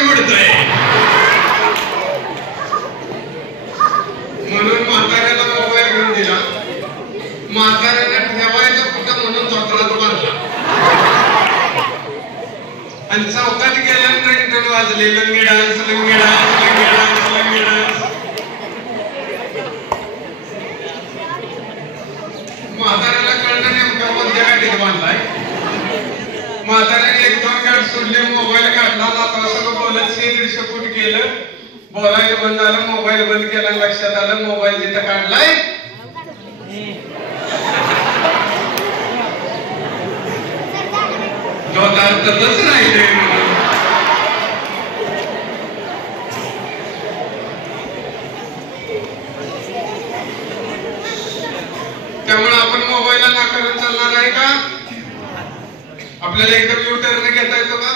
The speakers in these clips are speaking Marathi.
निवडतोय. म्हणून म्हाताऱ्याला मोबाईल घेऊन दिला. म्हाताऱ्याने ठेवायचं कुठं म्हणून धोत्रात बांधला आणि चौकात गेल्यानंतर रिटर्न वाजले लंगेडास लंगेडास लंगेडास लंगेडास. म्हाताऱ्याला कळलं नेमका कोणत्या गाडीत बांधलाय. म्हाताऱ्याने 1-2 गाठ सोडले, मोबाईल काढला, आता सगळं बोलत 100-150 फूट गेलं. बोलायला बंद झालं, मोबाईल बंद केला. लक्षात आलं मोबाईल जिथं काढलाय तसंच राहिले. त्यामुळे आपण मोबाईलला नाकारून चालणार आहे का? आपल्याला एकदम युटर्न घेता येतो का?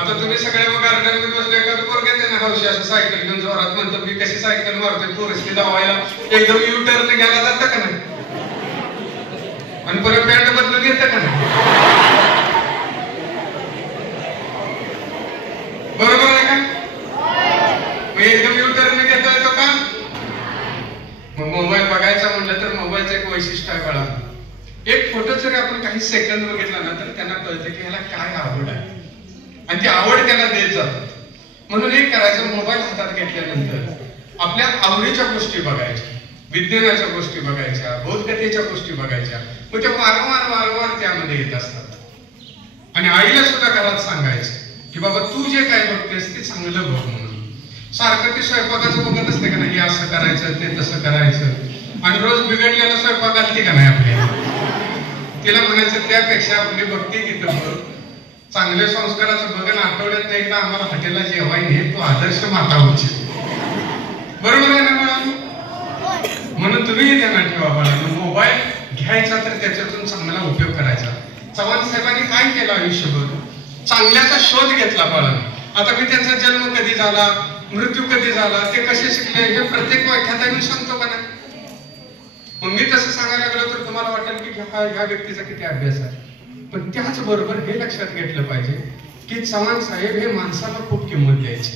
आता तुम्ही सगळ्या गार्डन मध्ये बसले, एखादं पोरगे त्यांना हौशी असं सायकल घेऊन जोरात म्हणतो मी कशी सायकल मारतोय पोरसकी धावायला, एकदम युटर्न घ्यायला जातं का नाही? आणि परत पॅन्ट बदलून येतं का नाही? बरोबर आहे का? मग एकदम युटर्न घेता येतो का? मग मोबाईल बघायचा म्हटलं तर मोबाईलचं एक वैशिष्ट्य आहे बाळा. एक फोटो जरी आपण काही सेकंद बघितला ना तर त्यांना कळतं की ह्याला काय आवड आहे आणि ती आवड त्याला देत जातात. म्हणून एक करायचं, मोबाईल हातात घेतल्यानंतर आपल्या आवडीच्या गोष्टी बघायच्या, विज्ञानाच्या गोष्टी बघायच्या, बौद्धकथेच्या गोष्टी बघायच्या. मग त्या वारंवार वारंवार त्यामध्ये येत असतात. आणि आईला सुद्धा घरात सांगायचं की बाबा तू जे काय बघतेस ते चांगलं बघ म्हणून. सारखं ते स्वयंपाकाचं बघत असते का नाही, असं करायचं ते तसं करायचं आणि रोज बिघडलेला स्वयंपाक घालते का नाही आपल्याला. तिला म्हणायचं त्यापेक्षा आपली भक्ती गीत बघ, चांगल्या संस्काराचं बघ, आठवड्यात एकदा आम्हाला हॉटेलला जेवायला हे तू आदर्श माता होची. बरोबर आहे ना बाळा? म्हणून तुम्ही त्यांना ठेवा बाळा, मोबाईल घ्यायचा तर त्याच्यातून चांगला उपयोग करायचा. चव्हाण साहेबांनी काय केलं आयुष्यभर? चांगल्याचा शोध घेतला बाळा. आता मी त्यांचा जन्म कधी झाला, मृत्यू कधी झाला, ते कसे शिकले हे प्रत्येक व्याख्याता येऊन सांगतो का नाही? मग मी तसं सांगायला लागलो तर तुम्हाला वाटेल की ह्या व्यक्तीचा किती अभ्यास आहे. पण त्याचबरोबर हे लक्षात घेतलं पाहिजे की चव्हाण साहेब हे माणसाला खूप किंमत द्यायची.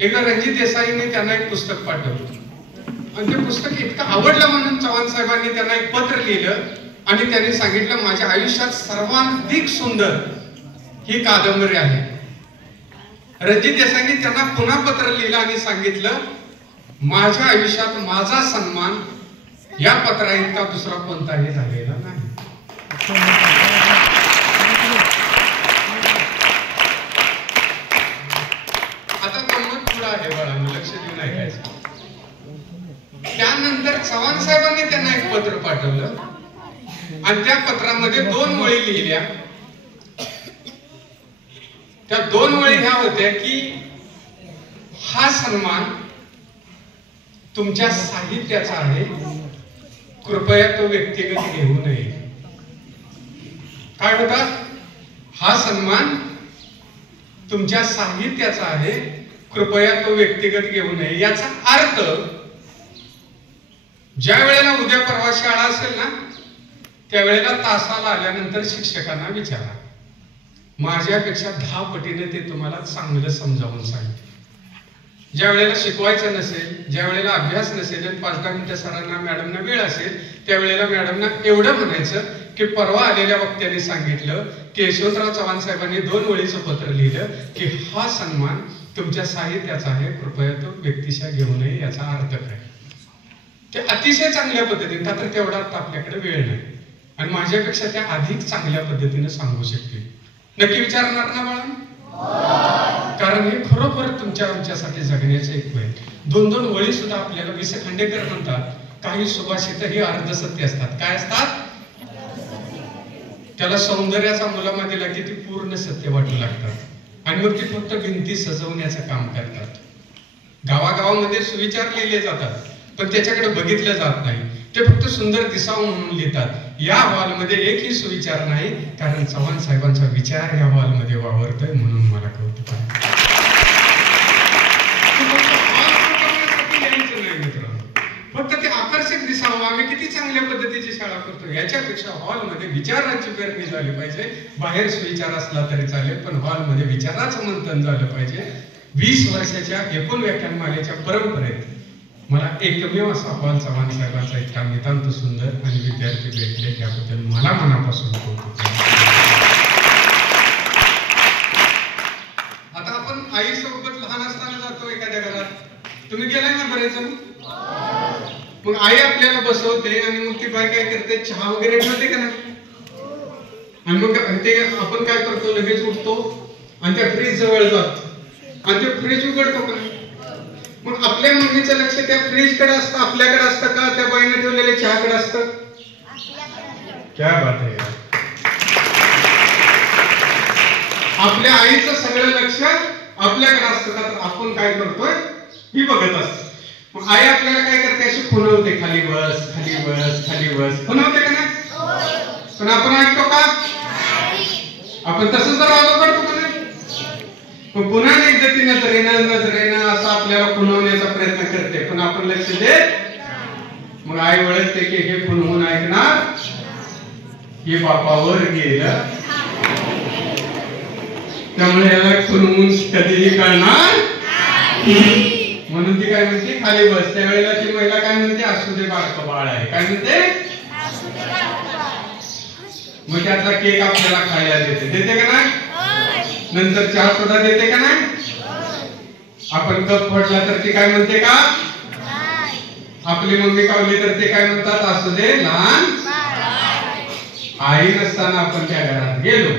एकदा रणजित देसाईंनी त्यांना एक पुस्तक पाठवलं आणि ते पुस्तक इतकं आवडलं म्हणून चव्हाण साहेबांनी त्यांना एक पत्र लिहिलं आणि त्यांनी सांगितलं माझ्या आयुष्यात सर्वाधिक सुंदर ही कादंबरी आहे. रणजित देसाईंनी त्यांना पुन्हा पत्र लिहिलं आणि सांगितलं माझ्या आयुष्यात माझा सन्मान या पत्रा इतका दुसरा कोणताही झालेला नाही. आता गंमत पुढे आहे बाळांनो, लक्ष देऊन ऐकायचं. त्यानंतर चव्हाण साहेबांनी त्यांना एक पत्र पाठवलं आणि त्या पत्रामध्ये 2 ओळी लिहिल्या. त्या 2 ओळी ह्या होत्या की हा सन्मान तुमच्या साहित्याचा आहे, कृपया तो व्यक्तिगत घेऊ नये. काय होता? हा सन्मान तुमच्या साहित्याचा आहे, कृपया तो व्यक्तिगत घेऊ नये. याचा अर्थ ज्या वेळेला उद्या परवा शाळा असेल ना त्यावेळेला तासाला आल्यानंतर शिक्षकांना विचारा, माझ्यापेक्षा 10 पटीने ते तुम्हाला चांगलं समजावून सांगते. ज्या वेळेला शिकवायचं नसेल, ज्या वेळेला अभ्यास नसेल, 5-10 मिनिटं सरांना मॅडमना वेळ असेल त्यावेळेला मॅडमना एवढं म्हणायचं की परवा आलेल्या वक्त्यांनी सांगितलं की यशवंतराव चव्हाण साहेबांनी 2 ओळीचं पत्र लिहिलं की हा सन्मान तुमच्या साहित्याचा आहे, कृपया तो व्यक्तिशः घेऊ नये. याचा अर्थ काय? ते अतिशय चांगल्या पद्धतीने, का तर तेवढा आपल्याकडे वेळ नाही आणि माझ्यापेक्षा त्या अधिक चांगल्या पद्धतीने सांगू शकते. नक्की विचारणार ना बाळा? कारण हे खरोखर तुमच्या आमच्यासाठी जगण्याचे एक वय. 2-2 ओळी सुद्धा आपल्याला वि. स. खांडेकर म्हणतात काही सुभाषित ही अर्धसत्य असतात. काय असतात? त्याला सौंदर्याचा मुलामा दिला की ती पूर्ण सत्य वाटू लागतात आणि मग ती फक्त भिंती सजवण्याचं काम करतात. गावागावामध्ये सुविचार लिहिले जातात पण त्याच्याकडे बघितलं जात नाही. ते फक्त सुंदर दिसावं म्हणून लिहितात. या हॉलमध्ये एकही सुविचार नाही कारण चव्हाण साहेबांचा विचार या हॉलमध्ये वावरतोय म्हणून मला कौतुक आहे. फक्त ते आकर्षक दिसावं, आम्ही किती चांगले चांगल्या पद्धतीची शाळा करतो. याच्यापेक्षा हॉलमध्ये विचारांची पेरणी झाली पाहिजे. बाहेर विचार असला तरी चालेल, पण हॉलमध्ये विचाराचं मंथन झालं पाहिजे. 20 वर्षाच्या एकूण व्याख्यानमालेच्या परंपरेत मला एकमेव असा हॉल चव्हाण साहेबांचा इतका नितांत सुंदर आणि विद्यार्थी भेटले, त्याबद्दल मला मनापासून कौतुक. आता आपण आईसोबत लहान असताना जातो एखाद्या घरात, तुम्ही गेलाय ना बरेच जण. मग आई आपल्याला बसवते आणि मग ती बाई काय करते, चहा वगैरे ठेवते का नाही, आणि मग ते आपण काय करतो, लगेच उठतो आणि त्या फ्रीज जवळ जातो आणि ते फ्रीज उघडतो का नाही. मग आपल्या मम्मीचं लक्ष त्या फ्रीज कडे असतं, आपल्याकडे असतं का त्या बाईने ठेवलेल्या चहाकडे असतं? क्या बात आहे. आपल्या आईचं सगळं लक्ष आपल्याकडे असतं का, तर आपण काय करतोय ही बघत असतो. मग आई आपल्याला काय करते, अशी खुणवते, खाली बस खाली बस खाली बस, खुणवते का नाही. पण आपण ऐकतो का? आपण तसंच जर आलो करतो का नाही. मग पुन्हा एकदा ती नजरेनं असं आपल्याला खुणवण्याचा प्रयत्न करते, पण आपण लक्ष देत. मग आई ओळखते की हे खुणवून ऐकणार, हे बापावर गेलं, त्यामुळे याला खुणवून कधीही कळणार. म्हणून ती काय म्हणते, खाली बस. त्यावेळेला ती महिला काय म्हणते, असू दे बाळक बाळ आहे. काय म्हणते, मग त्यातला केक आपल्याला खायला देते का नाही. नंतर चहा सुद्धा देते का नाही. आपण कप फोडला तर ती काय म्हणते का, आपली मम्मी कावली तर ते काय म्हणतात, असू दे लहान. आई नसताना आपण त्या घरात गेलो,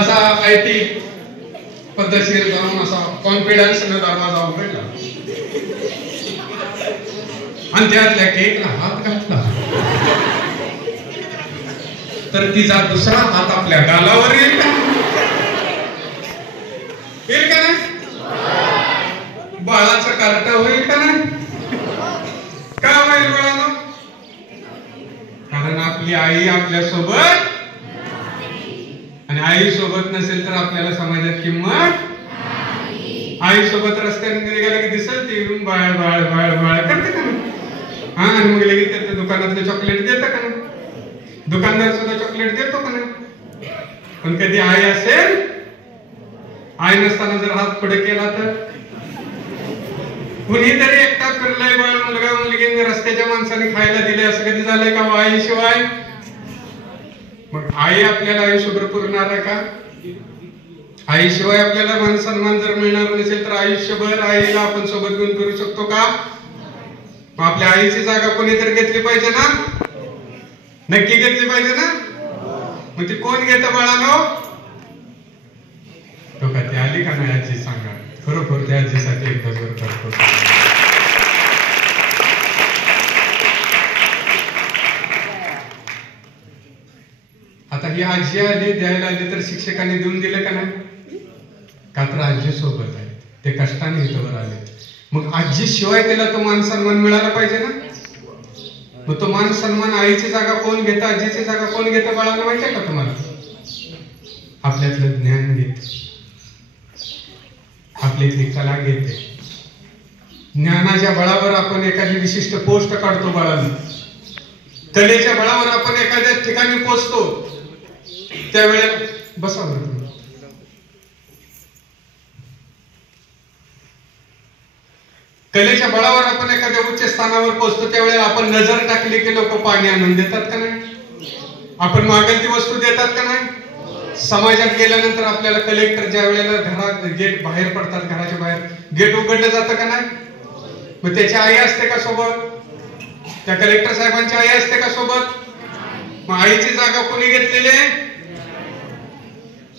असा आयटी पद्धतशीर जाऊन असा कॉन्फिडन्स न दरवाजा उघडला आणि त्यातल्या केकला हात घातला, तर तिचा दुसरा हात आपल्या गालावर येईल का, येईल का नाही. बाळाचं कार्ट होईल का नाही. का होईल बाळानं, कारण आपली आई आपल्या सोबत, आणि आई सोबत नसेल तर आपल्याला समाजात किंमत. आई सोबत रस्त्याने निघाला की दिसेल ते येऊन बाळ बाळ बाळ बाळ करते का नाही. हा, आणि मग लगेच त्या दुकानातले चॉकलेट देतं का नाही. दुकानदार सुद्धा चॉकलेट देतो का नाही. पण कधी आई असेल, आई नसताना जर हात पुढे केला तर कुणीतरी एकटा फिरलाय बाळ, मुलगा मुलगीने रस्त्याच्या माणसाने खायला दिले, असं कधी झालंय का आईशिवाय. मग आई आपल्याला आयुष्यभर पुरणार आहे का. आईशिवाय आपल्याला मान सन्मान जर मिळणार नसेल तर आयुष्यभर आईला आपण सोबत घेऊन फिरू शकतो का. मग आपल्या आईची जागा कोणीतरी घेतली पाहिजे ना, नक्की घेतली पाहिजे ना. मग ती कोण घेतं बाळानो, तो का ती आली का नाही आजी सांगा. खरोखर त्या आजीसाठी एकदा जोर करतो. आता ही आजी आली, द्यायला आली तर शिक्षकांनी देऊन दिलं का नाही, का तर आजी सोबत आहे, ते कष्टाने इथवर आले. मग आजी शिवाय त्याला तो मान सन्मान मिळाला पाहिजे ना. मग तो मान सन्मान आईची जागा कोण घेतं, आजीची जागा कोण घेतं बाळाला माहिती आहे का तुम्हाला. आपल्यातलं ज्ञान घेते, आपल्यातली कला घेते. ज्ञानाच्या बळावर आपण एखादी विशिष्ट पोस्ट काढतो बाळाला, कलेच्या बळावर आपण एखाद्या ठिकाणी पोहोचतो. त्यावेळेला बसा बरं, कलेच्या बळावर आपण एखाद्या उच्च स्थानावर पोहोचतो. त्यावेळेला आपण नजर टाकली की लोक पाणी आणून देतात का नाही, आपण मागेल ती वस्तू देतात का नाही. समाजात गेल्यानंतर आपल्याला कलेक्टर ज्या वेळेला घरात गेट बाहेर पडतात, घराच्या बाहेर गेट उघडलं जातं का नाही. मग त्याची आई असते का सोबत, त्या कलेक्टर साहेबांची आई असते का सोबत. मग आईची जागा कोणी घेतलेली आहे.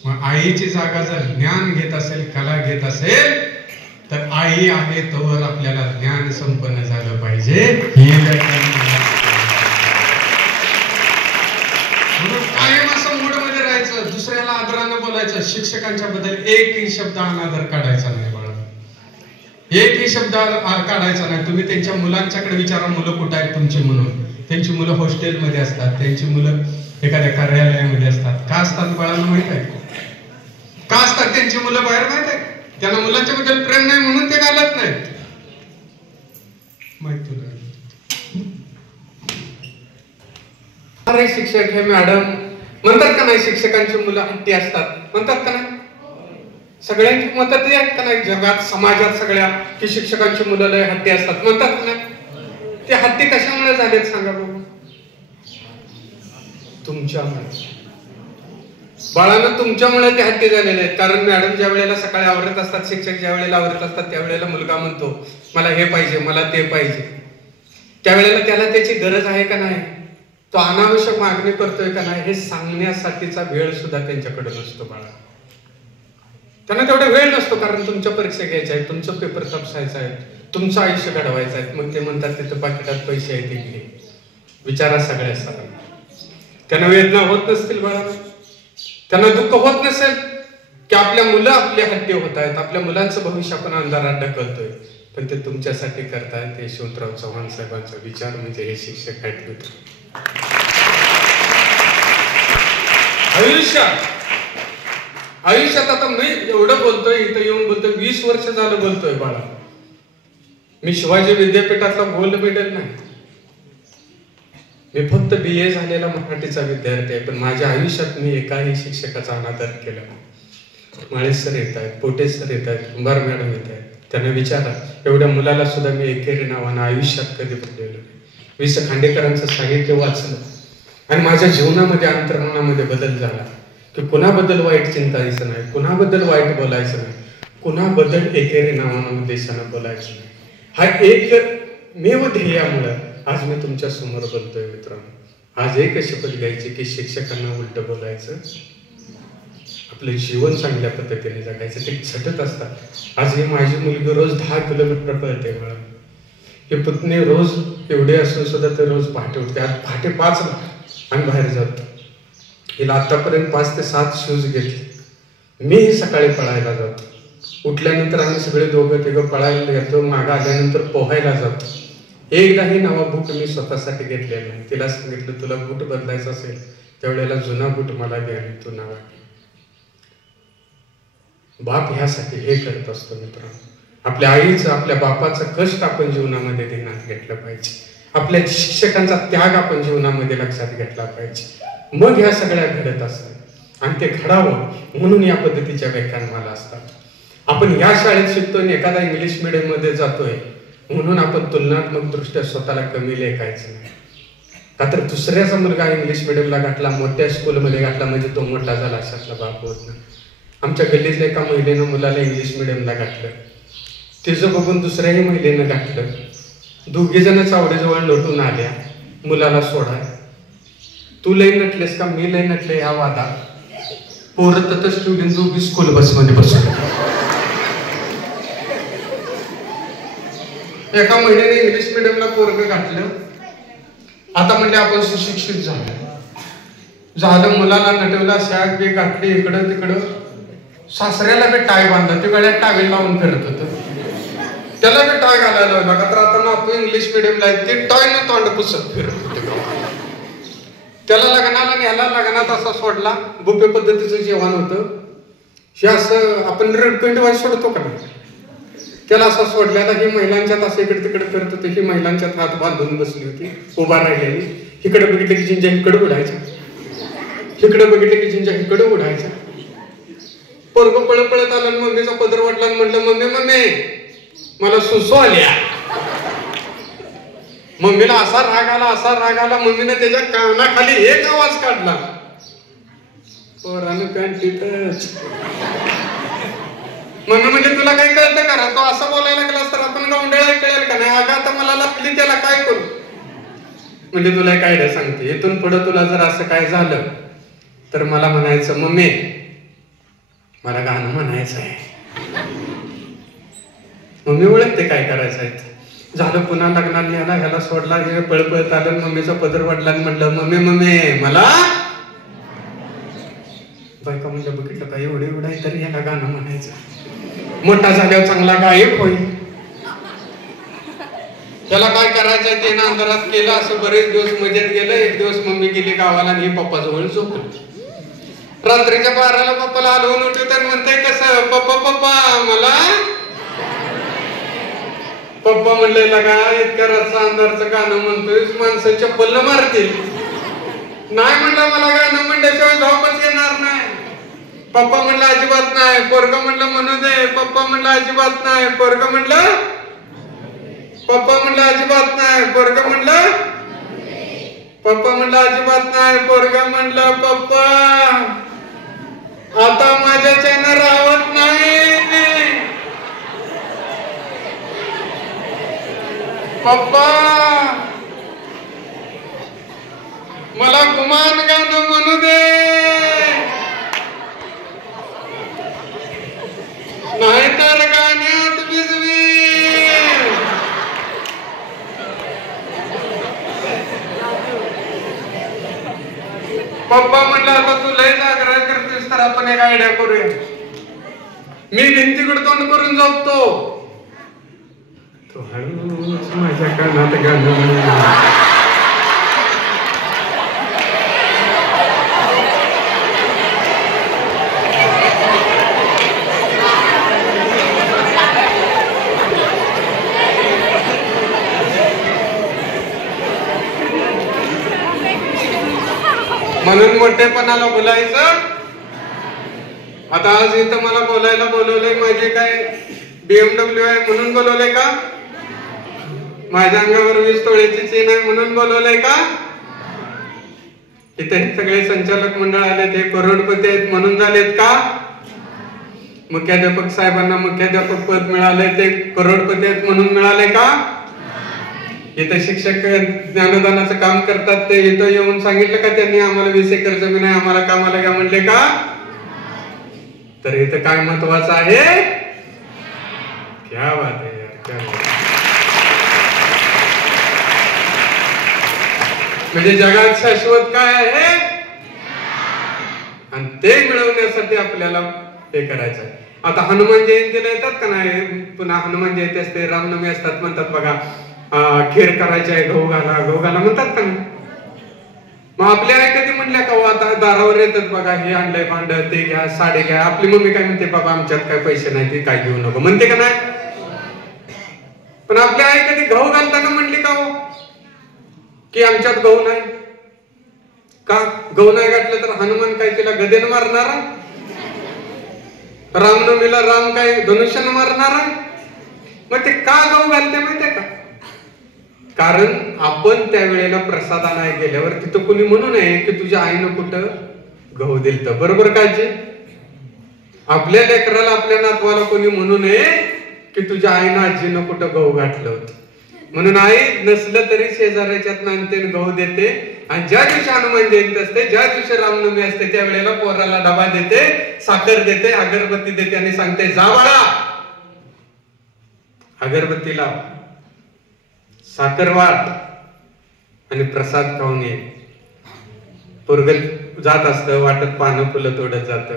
मग आईची जागा जर ज्ञान घेत असेल, कला घेत असेल, तर आई आहे तोवर आपल्याला ज्ञान संपन्न झालं पाहिजे. कायम असं मूड मध्ये राहायचं, दुसऱ्याला आदरानं बोलायचं. शिक्षकांच्या बद्दल एकही शब्द अनादर काढायचा नाही बाळा, एकही शब्द काढायचा नाही. तुम्ही त्यांच्या मुलांच्याकडे विचारा, मुलं कुठं आहेत तुमची म्हणून. त्यांची मुलं हॉस्टेलमध्ये असतात, त्यांची मुलं एखाद्या कार्यालयामध्ये असतात. का असतात बाळांना माहित आहे का असतात. घालतात त्यांची मुलं बाहेर, माहित आहे? त्यांना मुलांच्या बद्दल प्रेम नाही म्हणून ते घालत नाहीत. माहित तुला शिक्षक हे मॅडम म्हणतात का नाही, शिक्षकांची मुलं हट्टी असतात म्हणतात का नाही? सगळ्यांची मत ते आहेत का नाही जगात, समाजात सगळ्या, की शिक्षकांची मुलं लय हट्टी असतात म्हणतात का नाही? ते हट्टी कशामुळे झालेत सांगा बघू? तुमच्यामुळे. बाळांनो, तुमच्यामुळे ते हट्टी झालेले आहेत. कारण मॅडम ज्या वेळेला सकाळी आवरत असतात, शिक्षक ज्या वेळेला आवरत असतात, त्यावेळेला मुलगा म्हणतो मला हे पाहिजे, मला ते पाहिजे. त्यावेळेला त्याला त्याची गरज आहे का नाही, तो अनावश्यक मागणी करतोय का नाही, हे सांगण्यासाठीचा वेळ सुद्धा त्यांच्याकडे नसतो बाळा. त्यांना तेवढा वेळ नसतो, कारण तुमच्या परीक्षा घ्यायच्या आहेत, तुमचं पेपर तपासायचं आहे, तुमचं आयुष्य घडवायचं आहे. मग ते म्हणतात तिथं पाकिटात पैसे आहेत इकडे. विचारा सगळ्या सगळ्या. त्यांना वेदना होत नसतील बाळाला, त्यांना दुःख होत नसेल की आपल्या मुलं आपले हट्टी होत आहेत, आपल्या मुलांचं भविष्य आपण अंधारात ढकलतोय, पण ते तुमच्यासाठी करतायत. ते यशवंतराव चव्हाण साहेबांचा विचार म्हणजे हे शिक्षक आहेत मित्र. आयुष्यात आता मी एवढं बोलतोय, इथं येऊन बोलतोय, 20 वर्ष झालं बोलतोय बाळा. मी शिवाजी विद्यापीठातला गोल्ड मेडल नाही, मी फक्त BA झालेला मराठीचा विद्यार्थी आहे. पण माझ्या आयुष्यात मी एकाही शिक्षकाचा अनादर केला. माळे सर येत आहेत, पोटे सर येत आहेत, कुंभार मॅडम येत आहेत. त्यांना विचारा, एवढ्या मुलाला सुद्धा मी एकेरी नावानं आयुष्यात कधी बोललेलो नाही. वि. स. खांडेकरांचं साहित्य वाचलं आणि माझ्या जीवनामध्ये, अंतर्मनामध्ये बदल झाला की कुणाबद्दल वाईट चिंतायचं नाही, कुणाबद्दल वाईट बोलायचं नाही, कुणाबद्दल एकेरी नावानं उद्देशानं बोलायचं नाही. हा एक मेव ध्येयामुळे आज मी तुमच्या समोर बोलतोय मित्रांनो. आज एक शपथ घ्यायची की शिक्षकांना उलट बोलायचं, आपलं जीवन चांगल्या पद्धतीने जगायचं. ते झटत असतात. आज ही माझी मुलगी रोज 10 किलोमीटर पळते मला. हे पुतणे रोज एवढे असून सुद्धा ते रोज पहाटे उठते. आज पहाटे 5 ला आणि बाहेर जातो. हिला आतापर्यंत 5 ते 7 शूज घेतले. मीही सकाळी पळायला जातो. उठल्यानंतर आम्ही सगळे दोघं तिघं पळायला येतो. मागं आल्यानंतर पोहायला जातो. एकदाही नवा बूट मी स्वतःसाठी घेतलेला नाही. तिला सांगितलं तुला बूट बदलायचा असेल त्यावेळेला जुना बूट मला घ्या आणि तू नवा घे. बाप ह्यासाठी हे करत असतो मित्रांनो. आपल्या आईचं, आपल्या बापाचं कष्ट आपण जीवनामध्ये ध्यानात घेतलं पाहिजे. आपल्या शिक्षकांचा त्याग आपण जीवनामध्ये लक्षात घेतला पाहिजे. मग ह्या सगळ्या घडत असतात आणि ते घडावं म्हणून या पद्धतीच्या व्याख्यानमाला असतात. आपण या शाळेत शिकतोय आणि एखादा इंग्लिश मीडियम मध्ये जातोय म्हणून आपण तुलनात्मक दृष्ट्या स्वतःला कमी लेखायचं नाही. का तर दुसऱ्याचा मुलगा इंग्लिश मिडियमला घातला, मोठ्या स्कूलमध्ये घातला म्हणजे तो मोठा झाला अशातला बाप होत नाही. आमच्या गल्लीतल्या एका महिलेनं मुलाला इंग्लिश मिडियमला घातलं. तिचं बघून दुसऱ्याही महिलेनं घातलं. दोघे जण चावडीजवळ लोटून आल्या मुलाला सोडाय. तू लई नटलेस का मी लई नटले या वादात पोरं ततच ठेवली, दोघी स्कूल बसमध्ये बसले. एका महिन्याने इंग्लिश मिडियमला पोरग घातलं. आता म्हणजे आपण सुशिक्षित झालं. मुलाला नटवला, शॅग बी घातली, इकडं तिकडं. सासऱ्याला बी टाय बांधला, ते गळ्यात टावेल लावून करत होतं. त्याला बी टाय घालायला लावला. तर आता ना तू इंग्लिश मिडियमला आहे, ते टाय न तोंड पुसत फिरत होते. त्याला लग्नाला न्याला, लग्नात असा सोडला. बुफे पद्धतीचं जेवण होतं. हे असं आपण रेडपेंट वाज सोडतो का नाही, त्याला असा सोडल्याला. ही महिलांच्यात असं इकडे तिकडे करत होते. ही महिलांच्यात हात बांधून बसली होती, उभा राहिलेली. इकडे बघितलं की जिंजा इकडे उडायचा, इकडे बघितलं की जिंजा इकडे उडायचा. पोरग पळत पळत आला, मम्मीचा पदर वाटला आणि म्हटलं मम्मी मम्मी मला सुसू आल्या. मम्मीला असा राग आला, असा राग आला. मम्मीने त्याच्या कानाखाली एक आवाज काढला, पोरानं पॅन्ट तिथंच. मम्मी म्हणजे तुला काही कळतं का? तो असं बोलायला लागलास तर आपण गावंडळा कळेल का नाही? अगं आता मला लागली, त्याला काय करू? म्हणजे तुला काय सांगते, इथून पुढे तुला जर असं काय झालं तर मला म्हणायचं मम्मी मला गाणं म्हणायचं आहे. मम्मी ओळखते काय करायचं आहे. झालं, पुन्हा लग्नाला न्याला, ह्याला सोडला, हे पळपळत आलं. मम्मीचा पदर वाटला आणि म्हटलं मम्मी मम्मी मला. बायका म्हणजे बघितलं का एवढे एवढा आहे तरी ह्याला गाणं म्हणायचं. मोठा झाल्यावर चांगला गायक होईल. त्याला काय करायचंय ते ना अंधारात केलं. असं बरेच दिवस मजेत गेलं. एक दिवस मम्मी गेली गावाला आणि पप्पा जवळ झोपलं. रात्रीच्या 12ला पप्पाला हलवून उठवत आणि म्हणते कसं, पप्पा पप्पा मला पप्पा म्हणले लगा इतक्या रातचं अंधारचं गाणं म्हणतोय, माणसं चप्पल मारतील. नाही म्हणलं मला गाणं म्हणल्याशिवाय झोपच येणार नाही. पप्पा म्हणलं अजिबात नाही. पोरग म्हणलं म्हणू दे. पप्पा म्हणलं अजिबात नाही. पोरग म्हणलं पप्पा म्हणलं अजिबात नाही. पोरग म्हणलं पप्पा म्हणलं अजिबात नाही. पोरग म्हणलं पप्पा आता माझ्याच्यानं राहत नाही. पप्पा मला गुमान गाणं म्हणू दे. नाहीतर गाण्यात भिजवी. पप्पा म्हटलं आता तू लय आग्रह करतेस तर आपण एक आयडिया करूया. मी भिंतीकडे तोंड करून झोपतो, तो हळूच माझ्या कानात गाणं म्हणतो. म्हणून मोठेपणाला बोलायचं. आता आज इथं मला बोलायला बोलवलंय, माझे काय BMW आहे म्हणून बोलवलंय का? माझ्या अंगावर 20 तोळ्याची चेन आहे म्हणून बोलवलंय का? इथे सगळे संचालक मंडळ आले ते करोडपती आहेत म्हणून झालेत का? मुख्याध्यापक साहेबांना मुख्याध्यापक पद मिळाले ते करोडपती आहेत म्हणून मिळाले का? इथं शिक्षक ज्ञानदानाचं काम करतात ते इथं येऊन सांगितलं का त्यांनी आम्हाला 20 एकर जमीन आहे आम्हाला कामाला घ्या म्हणले का? तर इथं काय महत्वाचं आहे? क्या बात आहे यार, क्या बात. म्हणजे जगात शाश्वत काय आहे आणि ते मिळवण्यासाठी आपल्याला हे करायचं आहे. आता हनुमान जयंतीला येतात का नाही? पुन्हा हनुमान जयंती असते, रामनवमी असतात, म्हणतात बघा खीर करायची आहे, गहू घाला म्हणतात का नाही? मग आपल्या आई कधी म्हणल्या का? आता दारावर येतात बघा, हे आणलंय भांड, ते घ्या, साडी घ्या. आपली मम्मी काय म्हणते? बाबा आमच्यात काय पैसे नाही, ते काय घेऊ नको म्हणते का नाही? पण आपल्या आई कधी गहू घालताना म्हणली का हो की आमच्यात गहू नाही? का गहू नाही घातलं तर हनुमान काय तिला गदेनं मारणार? रामनवमीला राम काय धनुष्यानं मारणार? मग ते का गहू घालते माहितीये का? कारण आपण त्यावेळेला प्रसाद आणायला गेल्यावर तिथं कोणी म्हणू नये की तुझ्या आईनं कुठं गहू दिलत. बरोबर काळजी? आपल्या लेकराला आपल्या नातवाला कोणी म्हणू नये की तुझ्या आईनं आजीनं कुठं गहू घातलं होतं. म्हणून आई नसलं तरी शेजाऱ्याच्यात आणते गहू देते. आणि ज्या दिवशी हनुमान जयंती असते, ज्या दिवशी रामनवमी असते, त्यावेळेला पोराला डबा देते, साखर देते, अगरबत्ती देते आणि सांगते जा बाळा अगरबत्ती लाव, साखर वाट आणि प्रसाद खाऊन ये. पोरग जात असतं, वाटत पानं फुलं तोडत जात,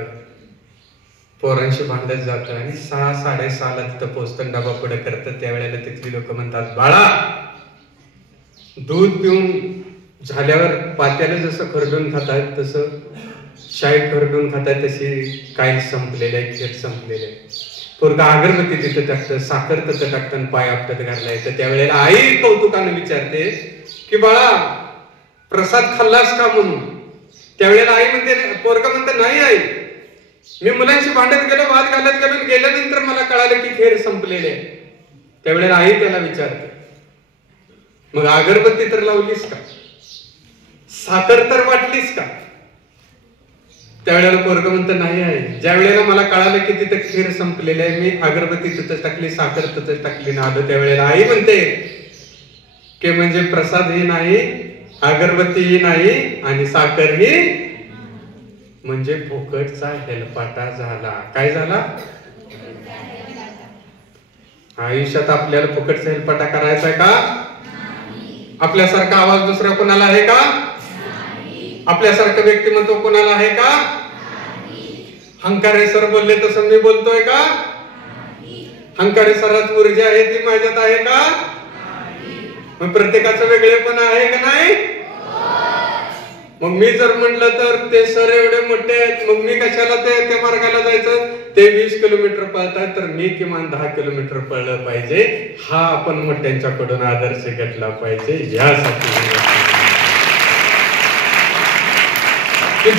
पोरांशी भांडत जात आणि 6-6:30 तिथं पोचतं, डबा पुढे करतात. त्यावेळेला तिथली लोक म्हणतात बाळा दूध पिऊन झाल्यावर पात्याला जसं खरडून खातात तसं शाळेत खरडून खातात, तशी काय संपलेलं आहे, खेळ संपलेलं आहे. पोरगा अगरबत्ती तिथं टाकतं, साखर तिथं टाकतं आणि पाय आपटत घालला येतं. त्यावेळेला आई कौतुकानं विचारते की बाळा प्रसाद खाल्लास का म्हणून. त्यावेळेला आई म्हणते, पोरगा म्हणते नाही आई, मी मुलांशी भांडत गेलो, वाद घालत गेलो, गेल्यानंतर मला कळालं की खेळ संपलेले आहे. त्यावेळेला आई त्याला विचारते मग अगरबत्ती तर लावलीस का? साखर तर वाटलीस का? त्यावेळेला पोरग म्हणतं नाही आहे. ज्या वेळेला मला कळालं की तिथं खीर संपलेली आहे, मी अगरबत्ती तिथंच टाकली, साखर तिथंच टाकली ना आलो. त्यावेळेला आई म्हणते की म्हणजे प्रसाद ही नाही, अगरबत्ती ही नाही आणि साखर ही म्हणजे फुकटचा हेलपाटा झाला. काय झाला? आयुष्यात आपल्याला फुकटचा हेलपाटा करायचा आहे का? आपल्यासारखा आवाज दुसऱ्या कोणाला आहे का? आपल्यासारखं व्यक्तिमत्व कोणाला आहे का? हंकारे सर बोलले तसं मी बोलतोय का? हंकारे सरात ऊर्जा आहे ती माझ्यात आहे का? मग प्रत्येकाचं वेगळेपण आहे का नाही? मग मी जर म्हणलं तर ते सर एवढे मोठे आहेत, मग मी कशाला ते मार्गाला जायचं? ते 20 किलोमीटर पळतात तर मी किमान 10 किलोमीटर पळलं पाहिजे. हा आपण मोठ्यांच्याकडून आदर्श घेतला पाहिजे. यासाठी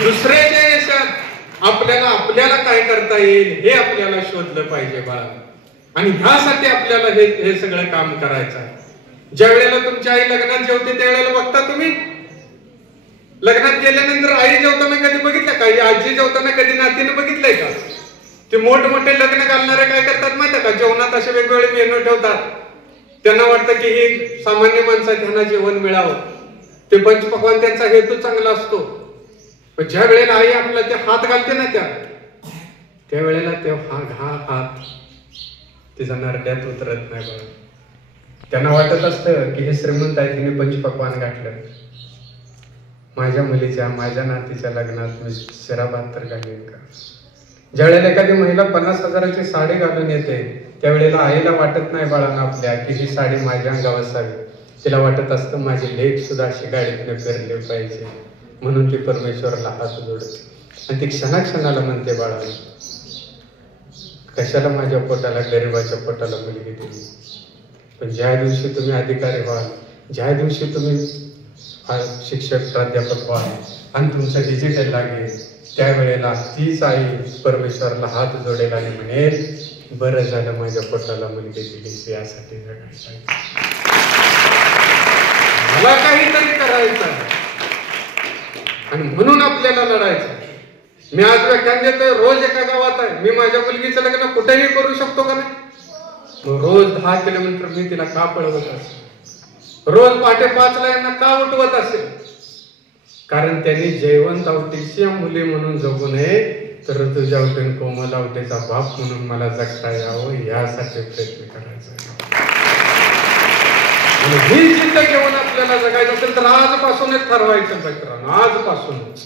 दुसऱ्याच्या यशात आपल्याला काय करता येईल हे आपल्याला शोधलं पाहिजे बाळा. आणि ह्यासाठी आपल्याला हे सगळं काम करायचं आहे. ज्या वेळेला तुमची आई लग्नात जेवते त्यावेळेला बघता तुम्ही, लग्नात गेल्यानंतर आई जेवताना कधी बघितलं का? आजी जेवताना कधी नातीनं बघितलंय का? ते मोठमोठे लग्न घालणारे काय करतात माहिती का? जेवणात असे वेगवेगळे मेनू ठेवतात. त्यांना वाटतं की हे सामान्य माणसं त्यांना जेवण मिळावं. ते पंचपक्वान्न त्यांचा हेतू चांगला असतो. पण ज्या वेळेला आई आपला ते हात घालते ना त्यावेळेला ते हात तिचा नरड्यात उतरत नाही बघा. त्यांना वाटत असतं की हे श्रीमंत आहे, तिने पंचपक्वान्न घातलं. माझ्या मुलीच्या माझ्या नातीच्या लग्नात मी शिराभात तर घालीन का? ज्या वेळेला एखादी महिला 50,000ची साडी घालून येते त्यावेळेला आईला वाटत नाही बाळांना आपल्या की ही साडी माझ्या अंगावर असावी. तिला वाटत असतं माझी लेक सुद्धा अशी गाडीतून फिरले पाहिजे. म्हणून ती परमेश्वराला हात जोडते आणि ती क्षणाक्षणाला म्हणते बाळांना, कशाला माझ्या पोटाला, गरिबाच्या पोटाला मुलगी दिली. पण ज्या दिवशी तुम्ही अधिकारी व्हाल, ज्या दिवशी तुम्ही शिक्षक प्राध्यापक व्हाल आणि तुमचं डिजिटल लागेल त्यावेळेला तीच आई परमेश्वराला हात जोडेल आणि म्हणेल, बरं झालं माझ्या पोटाला मुलगी दिली, यासाठी जगायचं, मला काहीतरी करायचं आणि म्हणून आपल्याला लढायचं. मी आज व्याख्यान देतोय, रोज एका गावात आहे. मी माझ्या मुलगीचं लग्न कुठेही करू शकतो का नाही? रोज 10 किलोमीटर मी तिला का पळवत असेल? रोज पहाटे 5ला यांना का उठवत असेल? कारण त्यांनी जयवंत आवटीची मुली म्हणून जगू नये तर तुझ्या आवटीन कोमल आवटीचा बाप म्हणून मला जगता यावं यासाठी प्रयत्न करायचा. आणि ही जिद्द घेऊन आपल्याला जगायचं असेल तर आजपासूनच ठरवायचं मित्रांनो, आजपासूनच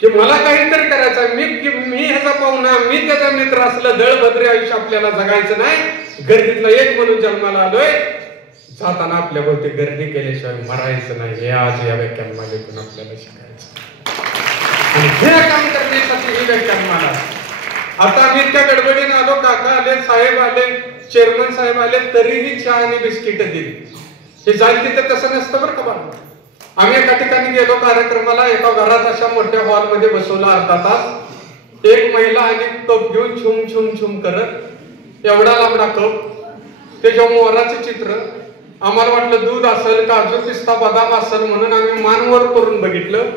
की मला काहीतरी करायचं. मी ह्याचा पाहुणा, मी त्याचा मित्र असलं दळभद्री आयुष्य आपल्याला जगायचं नाही. गर्दीतला एक म्हणून जन्माला आलोय, जाताना आपल्या भोवती गर्दी केल्याशिवाय मरायचं नाही. हे आज या व्याख्यानमालेतून आपल्याला शिकायचं. आणि हे काम करण्यासाठी ही व्याख्यानमाला. आता मी त्या गडबडीने आलो, काका आले, साहेब आले, चेअरमन साहेब आले, तरीही चहा आणि बिस्किट दिली. हे जाईल तिथे तसं नसतं बरं का बाळा. आम्ही एका ठिकाणी गेलो कार्यक्रमाला, एका घरात अशा मोठ्या हॉलमध्ये बसवला अर्धा तास. एक महिला आणि कप घेऊन छुम छुम छुम करत, एवढा लांबडा कप, त्याच्या मोराचं चित्र. आम्हाला वाटलं दूध असेल, काजू पिस्ता बदाम असेल म्हणून आम्ही मानवर करून बघितलं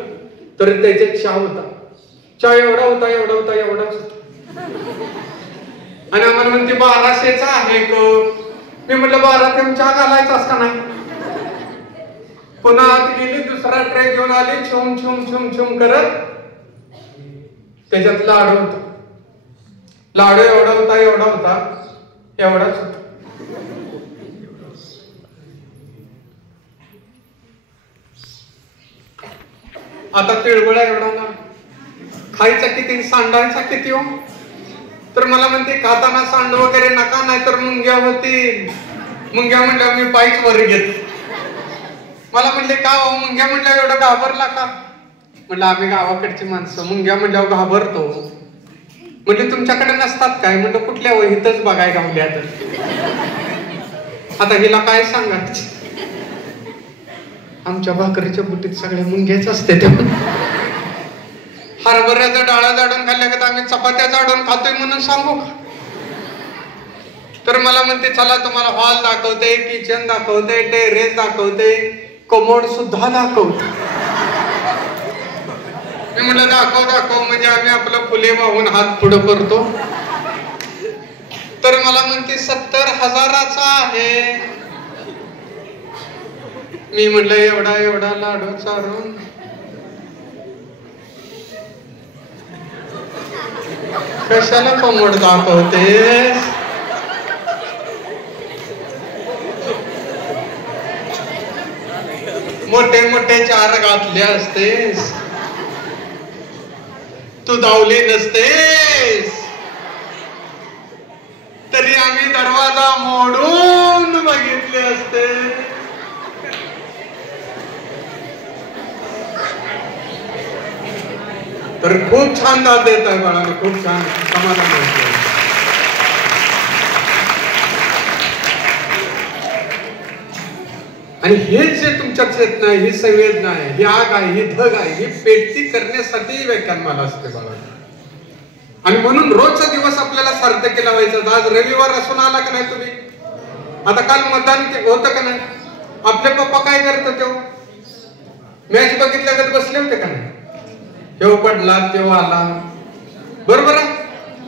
तर त्याच्यात चहा होता. चहा एवढा होता, एवढा होता, एवढाच होता. आणि आम्हाला म्हणते 1200चा आहे कप. मी म्हटलं 12 थेंब चहा घालायचा असता नाही. पुन्हा आत गेली, दुसरा ट्रे घेऊन आली, छुम छुम छुम छुम करत. त्याच्यात लाडू होता. लाडू एवढा होता, एवढा होता, एवढाच होता. आता तिळगुळा एवढा ना, खायचा किती, सांडायचा किती हो? तर मला म्हणते खाताना सांड वगैरे नका, नाहीतर मुंग्या होती. मुंग्या म्हणल्या मी पायच वर घेत. मला म्हणले का हो मुंग्या म्हणल्या एवढं घाबरला का? म्हणलं आम्ही गावाकडची माणसं, मुंग्या म्हणल्यावर घाबरतो. म्हणजे तुमच्याकडे नसतात काय? म्हणलं कुठल्या वहीतच बघाय गावल्या तर. आता हिला काय सांगायचं? आमच्या भाकरीच्या बुटीत सगळ्या मुंग्याच असते. हरभऱ्याचा डाळा जाडून खाल्ल्या का आम्ही चपात्या जाडून खातोय म्हणून सांगू का? तर मला म्हणते चला तुम्हाला हॉल दाखवते, किचन दाखवते, टेरेस दाखवते, कमोड सुद्धा दाखवते. मी म्हटलं दाखव म्हणजे आम्ही आपलं फुले वाहून हात पुढं करतो. तर मला म्हणते 70,000चा आहे. मी म्हटलं एवढा एवढा लाडू चारून कशाला कमोड दाखवते? मोठे मोठे चार घातले असतेस, तू धावली नसतेस तरी आम्ही दरवाजा मोडून बघितले असते. तर खूप छान दाद देत आहे बाळांनो, खूप छान समाधान वाटतं. आणि हे जे तुमच्या चेतना आहे, ही संवेदना आहे, ही आग आहे, ही धग आहे, ही पेटती करण्यासाठी व्याख्यानमाला असते बाळांनो. आणि म्हणून रोजचा दिवस आपल्याला सार्थकी लावायचा. आज रविवार असून आला का नाही तुम्ही? आता काल मतदान होतं का नाही? आपले पप्पा काय करत तेव्हा मॅच बघितल्या बसले होते का नाही? तेव्हा पडला, तेव्हा आला, बरोबर आहे.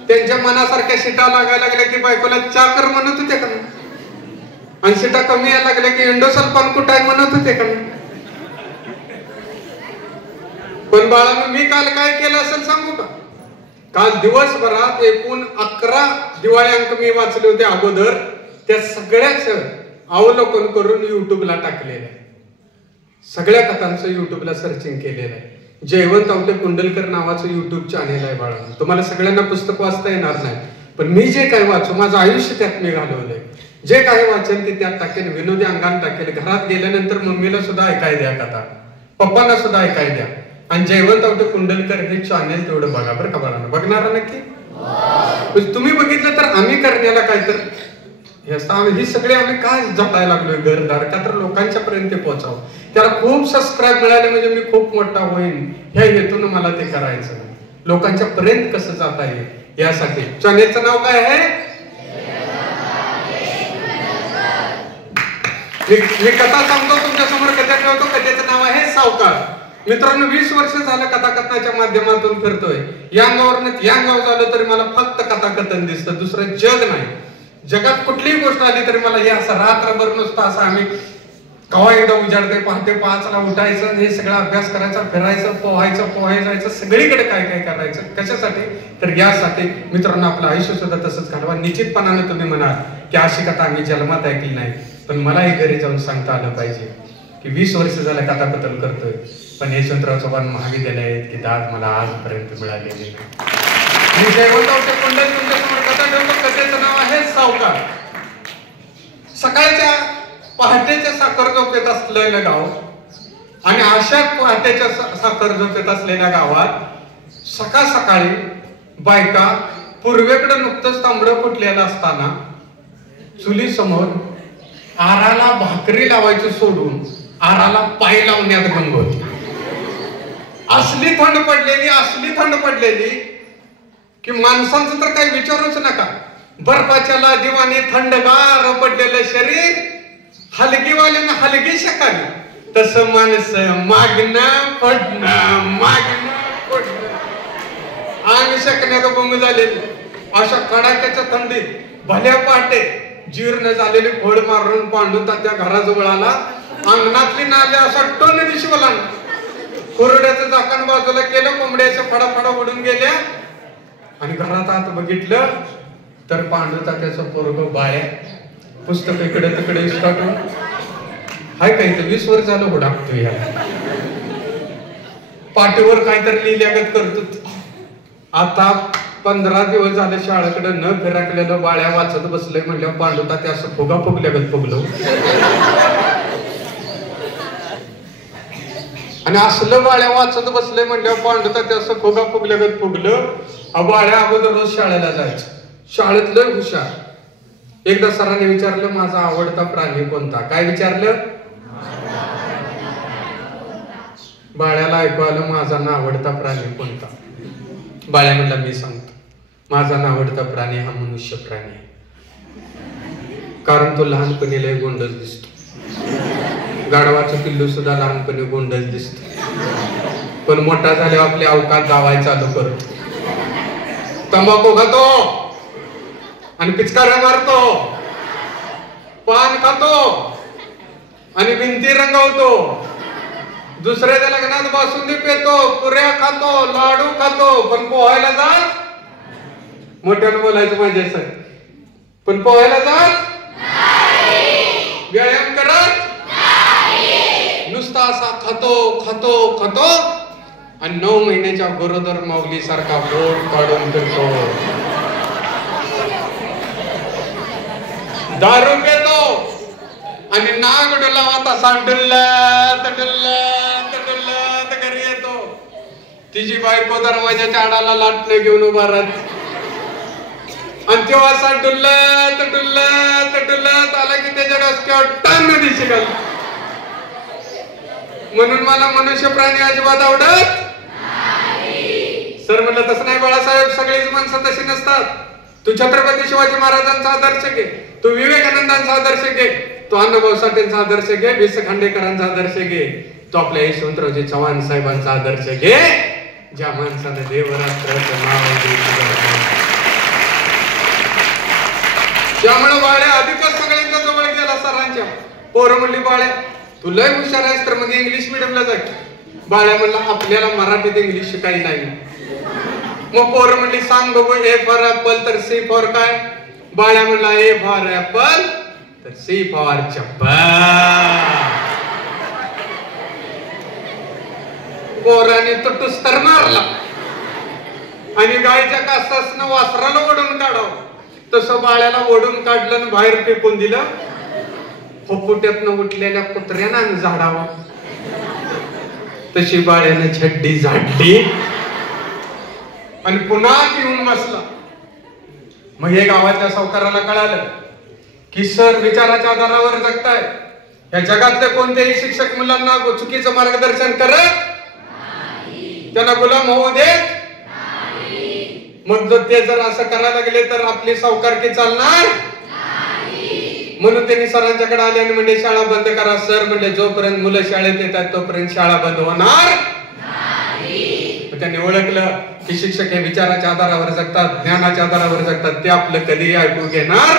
त्यांच्या मनासारख्या शिटा लागायला लागल्या की बायकोला चाकर म्हणत होते का नाही? आणि शिटा कमी यायला लागल्या की इंडोसल्फान कुठं आहे म्हणत होते का नाही? पण बाळांनो, मी काल काय केलं असेल सांगू का? काल दिवसभरात एकूण 11 दिवाळी अंक मी वाचले होते अगोदर. त्या सगळ्याच अवलोकन करून युट्यूबला टाकलेलं आहे. सगळ्या कथांचं युट्यूबला सर्चिंग केलेलं आहे. जयवंत आवटे कुंडलकर नावाचं युट्यूब चॅनेल आहे बाळांनो. तुम्हाला सगळ्यांना पुस्तक वाचता येणार नाही, पण मी जे काही वाचू, माझं आयुष्य त्यात मी घालवलंय. जे काही वाचेल ते त्यात टाकेल, विनोदी अंगाने टाकेल. घरात गेल्यानंतर मम्मीला सुद्धा ऐकाय द्या कथा, पप्पांना सुद्धा ऐकाय द्या. आणि जयवंत आवटे कुंडलकर हे चॅनेल तेवढं बघा बरं का बाळांनो. बघणार नक्की? तुम्ही बघितलं तर आम्ही करण्याला काय तर ही सगळे आम्ही काय जपायला लागलोय घरदार का तर लोकांच्या पर्यंत पोहोचावं. त्याला खूप सबस्क्राईब मिळाले म्हणजे मी खूप मोठा होईन ह्या हेतून मला ते करायचं. लोकांच्या पर्यंत कसं जाता येईल यासाठी. चॅनेलचं नाव काय आहे? मी कथा सांगतो तुमच्या समोर. कथा ठेवतो. कथेचं नाव आहे सावकार. मित्रांनो, 20 वर्ष झालं कथाकथनाच्या माध्यमातून फिरतोय. या गाव झालं तरी मला फक्त कथाकथन दिसतं, दुसरं जग नाही. जगात कुठलीही गोष्ट आली तरी मला हे असं रात्रभर नुसतं असं आम्ही कवा एकदा उजाडते, पहाटे 5ला उठायचं, हे सगळा अभ्यास करायचा, फिरायचं, पोहायचं, सगळीकडे काय काय करायचं. कशासाठी? तर यासाठी. मित्रांनो, आपलं आयुष्य सुद्धा तसंच घालवा. निश्चितपणाने तुम्ही म्हणाल की अशी कथा आम्ही जन्मात ऐकली नाही, पण मला हे घरी जाऊन सांगता आलं पाहिजे की 20 वर्ष झालं कथाकथन करतोय, पण यशवंतराव चव्हाण महाविद्यालयात की दाद मला आजपर्यंत मिळालेली नाही. मी जयवंत आवटे कुंडल तुमच्यासमोर कथा ठेवतो. कथेचं नाव आहे सावकार. सकाळच्या पहाटेच्या साखर झोपेत असलेलं गाव आणि अशा पहाटेच्या साखर झोपेत असलेल्या गावात सकाळ सकाळी बायका पूर्वेकडे नुकतंच तांबडं फुटलेलं असताना चुली समोर आराला भाकरी लावायची सोडून आराला पाय लावण्यात गंगोत. असली थंड पडलेली की माणसांचं तर काही विचारूच नका. बर्फाच्या लादीवाने थंडगार पडलेलं शरीर, हलगीवाल्यानं हलगी शकाली, तसं माणसं मागणं पडणं अंग शकण्याचं बंग झालेली. अशा कडाक्याच्या थंडीत भल्या पहाटे जीर्ण झालेली फोड मारून पांडुतात्या घराजवळ आला. अंगणातली नाले असा टोन दिसवला. कोरड्याचं झाकण बाजूला केलं, कोंबड्याच्या फडाफडा उडून गेल्या. आणि घरात आत बघितलं तर पांडुतात्याचं पोरगं बाळ्या पुस्तक इकडे तिकडे टाकून हाय. काही तर 20 वर्ष झालं हुडाकतो. या पाठीवर काहीतरी लिहिल्यागत करतो. आता 15 दिवस झाले शाळेकडे न फिरकलेलं बाळ्या वाचत बसलंय म्हणल्यावर पांडुतात्या असं फुगा फुगल्यागत फुगलो. आणि असलं बाळ्या वाचत बसले म्हणल्यावर पांडुतात्या असं फुगा फुगल्यागत फुगलं. बाळ्या अगोदर रोज शाळेला जायचं, शाळेत लय हुशार. एकदा सरांनी विचारलं माझा आवडता प्राणी कोणता? काय विचारलं? बाळ्याला ऐकू आलं माझा ना आवडता प्राणी कोणता? बाळ्या म्हणला मी सांगतो, माझा ना आवडता प्राणी हा मनुष्य प्राणी आहे. कारण तो लहानपणी लय गोंडस दिसतो. गाढवाचं पिल्लू सुद्धा लहानपणी गोंडस दिसतो, पण मोठा झाल्यावर आपले अवकाश गावाय चालू करतो. तंबाखू खातो आणि पिचकाऱ्या मारतो, पान खातो आणि भिंती रंगवतो, दुसऱ्याच्या लग्नात बासुंदी पितो, पुऱ्या खातो, लाडू खातो, पण पोहायला जात. मोठ्यानं बोलायचं माझ्यासाठी. पण पोहायला जात, व्यायाम करत, नुसता असा खातो खातो खातो आणि 9 महिन्याच्या गरोदर माऊली सारखा पोट काढून फिरतो. दारू पितो आणि नाग डुलावा तसा डुल्ला घरी येतो. तिची बायको दरवाजाच्या आडाला लाटणं घेऊन उभा राहत आणि तेव्हा असा डुल्लत डुल्लत डुल्लत आला की त्याच्या डोसक्यावर टन दिशी घाल. म्हणून मला मनुष्य प्राणी अजिबात आवडत. सर म्हणलं तसं नाही बाळासाहेब, सगळीच माणसं तशी नसतात. तू छत्रपती शिवाजी महाराजांचा आदर्श घे, तू विवेकानंदांचा आदर्श घे, तू अण्णाभाऊ साठेंचा आदर्श घे, वि स खांडेकरांचा आदर्श घे, तू आपल्या यशवंतरावजी चव्हाण साहेबांचा आदर्श घे, ज्या माणसाने देवराष्ट्राचं नाव घेतलं. त्यामुळे बाळ्या अधिकच सगळ्यांच्या जवळ गेला सरांच्या. पोरं म्हणली बाळ्या तू लय हुशार आहेस तर मग इंग्लिश मिडियमला जा. बाळ्या म्हणला आपल्याला मराठीत इंग्लिश काही नाही. मग पोरं म्हणली सांग बघू ए फॉर ऍपल तर सी फॉर काय. बाळ्या म्हणला ए फॉर ऍपल तर सी फॉर चप्पल. पोराने तुटूस तर मारला आणि गायच्या कासासनं वासराला ओढून काढावं तसं बाळ्याला ओढून काढलं आणि बाहेर फेकून दिलं. फुफुट्यातनं उठलेल्या कुत्र्यानं झाडावं तशी बाळ्यानं छड्डी झाडली आणि पुन्हा येऊन बसला. मग हे गावातल्या सावकाराला कळालं की सर विचाराच्या आधारावर जगताय. या जगातले कोणतेही शिक्षक मुलांना चुकीचं मार्गदर्शन करत त्यांना गुलाम होऊ देत. मग ते जर असं करायला लागले तर आपली सावकारकी चालणार. म्हणून त्यांनी सरांच्याकडे आले आणि म्हणजे शाळा बंद करा. सर म्हणजे जोपर्यंत मुलं शाळेत येतात तोपर्यंत शाळा बंद होणार. त्यांनी ओळखलं की शिक्षक हे विचाराच्या आधारावर जगतात, ज्ञानाच्या आधारावर जगतात, ते आपलं कधीही ऐकू घेणार.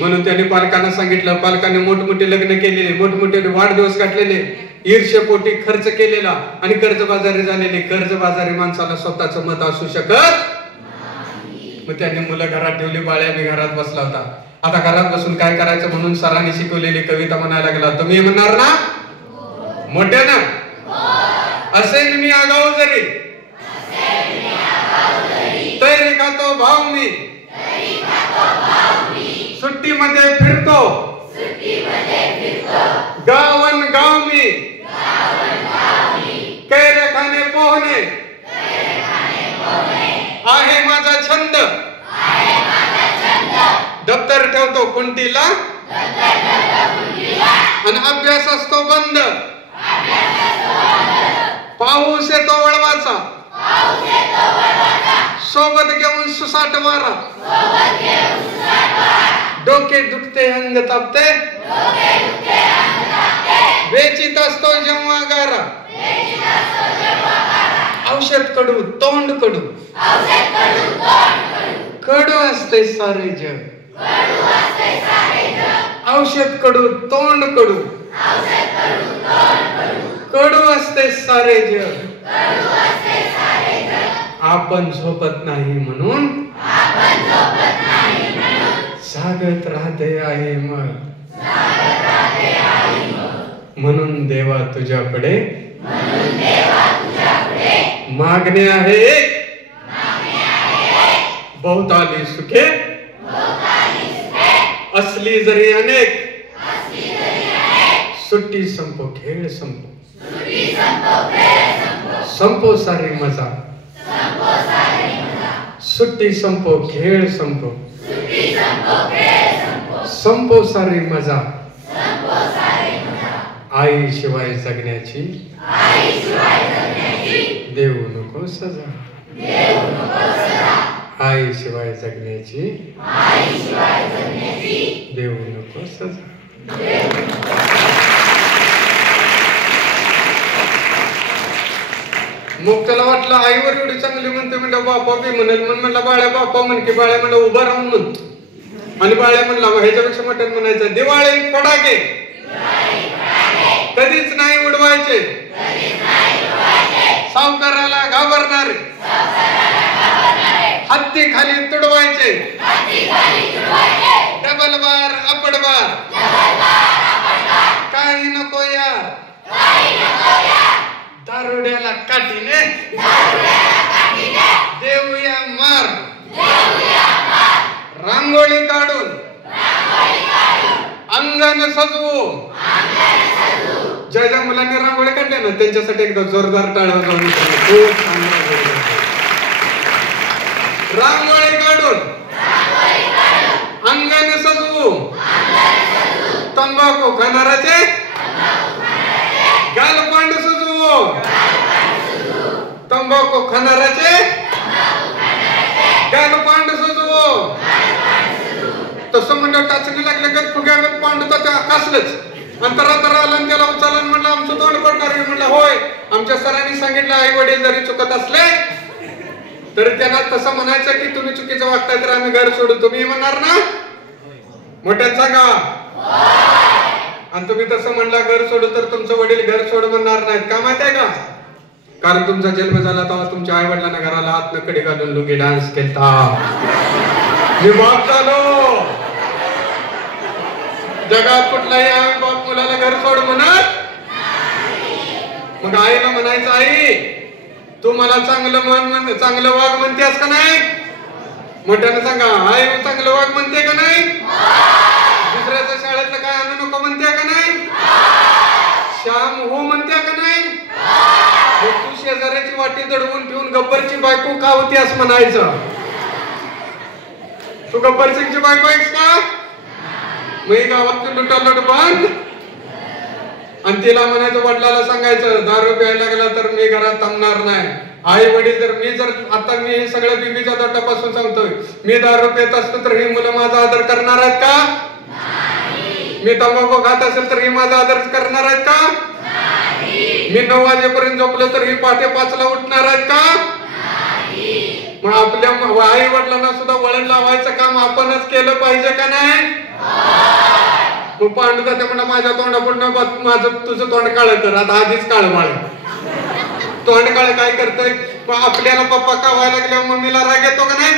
म्हणून त्यांनी पालकांना सांगितलं. पालकांनी मोठमोठे लग्न केलेले, मोठमोठे वाढदिवस गाठलेले, ईर्ष्येपोटी खर्च केलेला आणि कर्जबाजारी झालेले. कर्जबाजारी माणसाला स्वतःचं मत असू शकत. मग त्यांनी मुलं घरात ठेवली. बाळ्या मी घरात बसला होता. आता घरात बसून काय करायचं म्हणून सरांनी शिकवलेली कविता म्हणायला लागला. तुम्ही म्हणणार ना मोठे ना असेल मी आगाऊ जरी तरी खातो भाव मी, सुट्टीमध्ये फिरतो गावन गाव मी, कैरे खाणे पोहणे आहे माझा छंद, दप्तर ठेवतो कुंटीला आणि अभ्यास असतो बंद. पाऊस येतो वळवाचा सोबत घेऊन सुसाट वारा, डोके दुखते अंग तापते बेचित असतो जेव्हा गारा, औषध कडू तोंड कडू कडू असते सारे जग, औषध कडू तोंड कडू कडू असते सारे जग. आपण झोपत नाही म्हणून जागत राहते आहे मग. म्हणून देवा तुझ्याकडे मागणे आहे एक, बहुताली सुखे असली जरी अनेक, सुट्टी संपो खेळ संपो, संपो सारी मजा, सुट्टी संपो खेळ संपो, संपो सारी मजा, आई शिवाय जगण्याची देऊ नको सजा, आई शिवाय जगण्याची देऊ नको सजा. मग त्याला वाटलं आईवर एवढी चांगली म्हणते म्हणलं बापा बी म्हणेल. म्हणलं बाळ्या बापा म्हण की. बाळ्या म्हणलं उभा राहून म्हणतो. आणि बाळ्या म्हणला ह्याच्यापेक्षा मटण म्हणायचं दिवाळी फटाके कधीच नाही उडवायचे, सावकाराला घाबरणारे हत्ती खाली तुडवायचे, डबल बार अपड बार काही नको यार, दारुड्याला काठीने देऊया मार, रांगोळी काढून अंगण सजवू ज्या ज्या मुलांनी रांगोळी काढल्या ना त्यांच्यासाठी एकदा जोरदार टाळ्या वाजवून खूप रांगोळी काढून अंगण सजवू तंबाखू खाणाराचे गालपांड सजवू तंबाखू खाणाराचे गालपांड सजवू. तसं म्हणजे टाचणी लागल्या फुग्यागत पांडू तर त्या कासलंच अंतरांतर आला त्याला उचलून म्हणलं आमचं तोंड पडणार. म्हणलं होय, आमच्या सरांनी सांगितलं आई वडील जरी चुकत असले तरी त्यांना तसं म्हणायचं की तुम्ही चुकीचं वागताय तर आम्ही घर सोडू. तुम्ही म्हणणार ना मोठ्यात सांगा. आणि तुम्ही तसं म्हणला घर सोडू तर तुमचं वडील घर सोड म्हणणार नाहीत का माहित आहे का? कारण तुमचा जन्म झाला तेव्हा तुमच्या आई वडिलांना घराला हात नकडी घालून लुंगी डान्स केलता. मी बाप झालो. जगात कुठलाही आई बाप मुलाला घर सोड म्हणत. मग आईला म्हणायचं आई तू मला चांगलं म्हण चांगलं वाग म्हणतेस का नाही? मोठ्यानं सांगा आई चांगलं वाग म्हणते का नाही? दुसऱ्याच्या शाळेतलं काय आणू नको म्हणते का नाही? श्याम हो म्हणते का नाही? तू शेजाऱ्याची वाटी दडवून ठेवून गब्बरची बायको का होती असं म्हणायचं. तू गब्बर सिंगची बायको आहेस का? मी गावात लुटालूट बंद. आणि तिला म्हणायचं वडिलाला सांगायचं दारू प्यायला लागला तर मी घरात थांबणार नाही. आई वडील जर आता मी हे सगळं बीबीच्या तोटापासून सांगतोय, मी दारू पित असतो तर ही मुलं माझा आदर करणार आहेत का? मी तंबाखू खात असेल तर ही माझा आदर करणार आहेत का? मी 9 वाजेपर्यंत झोपलो तर ही पहाटे 5 ला उठणार आहेत का? मग आपल्या आई वडिलांना सुद्धा वळण लावायचं काम आपणच केलं पाहिजे का नाही? पांडू जाते म्हणा माझ्या तोंडापुढनं माझं तुझं तोंड काळ कर. आता आधीच काळ बाळ तोंड काळ काय करतोय? आपल्याला पप्पा कावायला लागल्यावर मम्मीला राग येतो का नाही?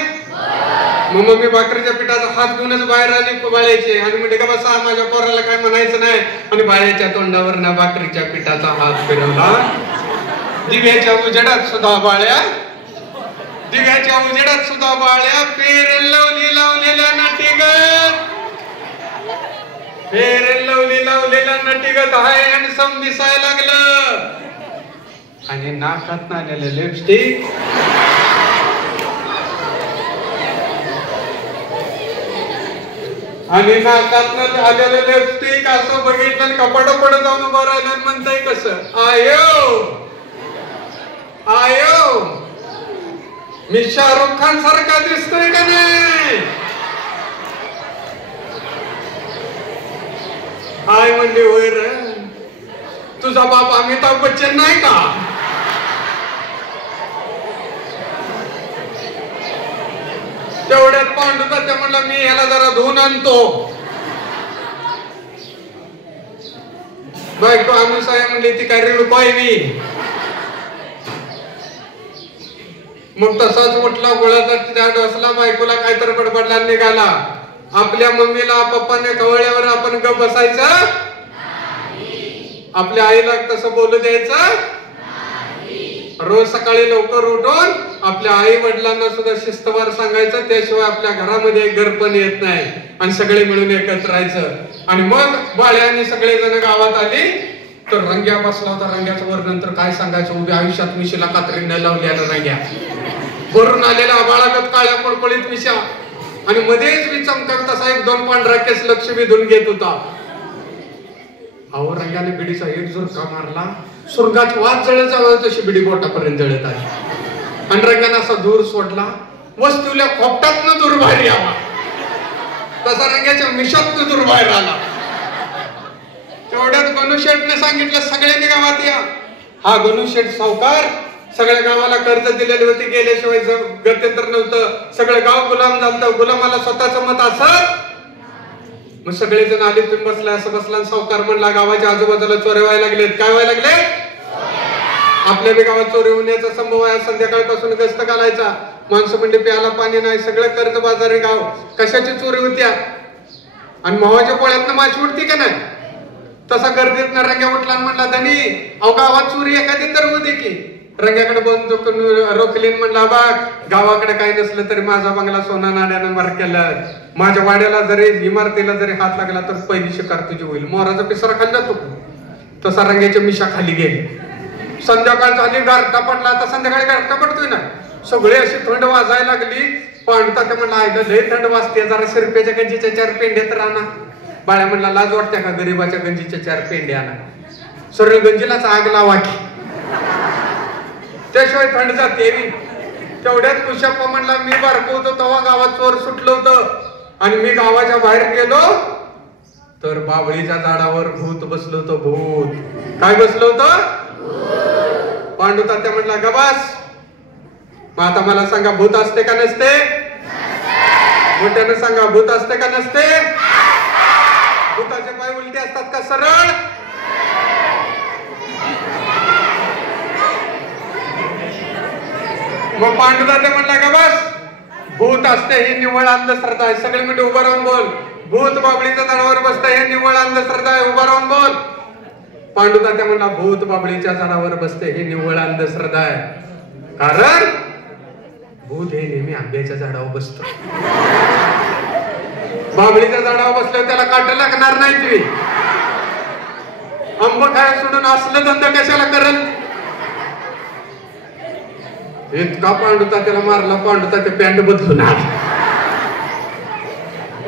मग मम्मी भाकरीच्या पिठाचा हात घेऊनच बाहेर आली बाळ्याचे आणि म्हणजे का बसा माझ्या पोराला काय म्हणायचं नाही. आणि बाळ्याच्या तोंडावर ना भाकरीच्या पिठाचा हात फिरवला. दिव्याच्या उजेडात सुद्धा बाळ्या दिव्याच्या उजेडात सुद्धा बाळ्या फेर लावलेल्या नटीगत फेर लावलेल्या नटीगत आहे आणि सम दिसायला लागलं. आणि नाकात आलेलं लिपस्टिक आणि नाकात आलेलं लिपस्टिक असं बघितलं कपाट पुढे जाऊन उभं राहिलं म्हणताय कसं आयो आयो मी शाहरुख खान सारखा दिसतोय का नाही? आय म्हणली होय रे तुझा बाप अमिताभ बच्चन नाही का? तेवढ्यात पांडूचा ते म्हणलं मी ह्याला जरा धुवून आणतो. बायको अनुसाया म्हणली ती काय रेणुका आहे मी. मग तसाच उठला गोळाचा त्या डोसला बायकोला काहीतरी बडबडला निघाला. आपल्या मम्मीला पप्पाने कवळ्यावर आपण गप बसायचं? आपल्या आईला तसं बोलू द्यायचं? रोज सकाळी लवकर उठून आपल्या आई वडिलांना सुद्धा शिस्तवार सांगायचं. त्याशिवाय आपल्या घरामध्ये घर पण येत नाही. आणि सगळे मिळून एकत्र राहायचं. आणि मग बाळ्याने सगळे जण गावात आली तर रंग्या बसला होता. रंग्याचं वर नंतर काय सांगायचं. उभ्या आयुष्यात मिशीला कात्री न लावलेला रंग्या भरून आलेला बाळागत काळ्या पडपडीत मिशा आणि मध्येच मी चमकत असा 1-2 पांढरा केस लक्ष वेधून घेत होता. अहो रंग्याने बिडीचा एक झुरका मारला. सुरगाची वाद जळत जावं तशी बिडी बोटापर्यंत जळत आहे. आणि रंग्याने असा दूर सोडला. वस्तूला खोपटातनं दूर बाहेर यावा तसा रंग्याच्या मिशातनं दूर बाहेर आला. तेवढ्यात गणुशेठने सांगितलं सगळ्यांनी गावात या. हा गणुशेठ सावकार सगळ्या गावाला कर्ज दिलेली होती. गेल्याशिवाय गत्यंतर नव्हतं. सगळं गाव गुलाम झालं. गुलामाला स्वतःचं मत असत. मग सगळेजण आले तुम्ही बसला असं बसला. सावकार म्हणला गावाच्या आजूबाजूला चोऱ्या व्हायला लागलेत. काय व्हायला लागले? आपल्या बी गावात चोरी होण्याचा संभव आहे. संध्याकाळपासून गस्त घालायचा. माणसं म्हणजे प्यायला पाणी नाही. सगळं कर्ज बाजारी गाव. कशाची चोरी होत्या? आणि मोहाच्या पोळ्यातनं माशी उठती का नाही? तसा गर्दीत रंग्या उठला म्हणला धनी अहो गावात चोरी एखादी तर होते की. रंग्याकडे बंदूक रोखलीन म्हणला बाग गावाकडे काही नसलं तरी माझा बंगला सोना नाण्यानं मार केलं. माझ्या वाड्याला जरी इमारतीला जरी हात लागला तर पहिली शिकार तुझी होईल. मोराचा पिसरा खाल्ला तू तसा रंग्याच्या मिशा खाली गेले. संध्याकाळ झाली, गारठा पडला. आता संध्याकाळी गारठा पडतोय ना, सगळे अशी थंड वाजायला लागली. पांडुता ते म्हणला ऐकलं लय थंड वाजते, जरा शिरप्याच्या गंजीच्या 4 पेंड्या तर आणा. बाळ्या म्हणला लाज वाटते का गरीबाच्या गंजीच्या 4 पेंड्या आणा, सरळ गंजीलाच आग लावा की, त्याशिवाय थंड जाते. तेवढ्यात कुशाप्पा म्हणला मी बारको होतो तेव्हा गावात चोर सुटलं होतं आणि मी गावाच्या बाहेर गेलो तर बाबळीच्या झाडावर भूत बसलं होतं. भूत काय बसलं होतं? पांडुता त्या म्हणला गबास. मग आता मला सांगा भूत असते का नसते? मोठ्यानं सांगा भूत असते का नसते? भूताचे पाय उलटे असतात का सरळ? मग पांडुता ते म्हणला गबास. भूत असते ही निव्वळ अंधश्रद्धा आहे. सगळे म्हणजे उभं राहून बोल. भूत बाबळीच्या झाडावर बसते हे निव्वळ अंधश्रद्धा आहे. उभं राहून बोल. पांडुता त्या म्हणला भूत बाबळीच्या झाडावर बसते हे निव्वळ अंधश्रद्धा आहे, कारण भूत हे नेहमी आंब्याच्या झाडावर बसत. बाबळीच्या झाडावर बसल्यावर त्याला काट लागणार नाही. तुम्ही आंब खाय सोडून असलं धंदा कशाला करल? इतका पांडुता त्याला मारला. पांडुता ते पॅन्ट बदलून आला.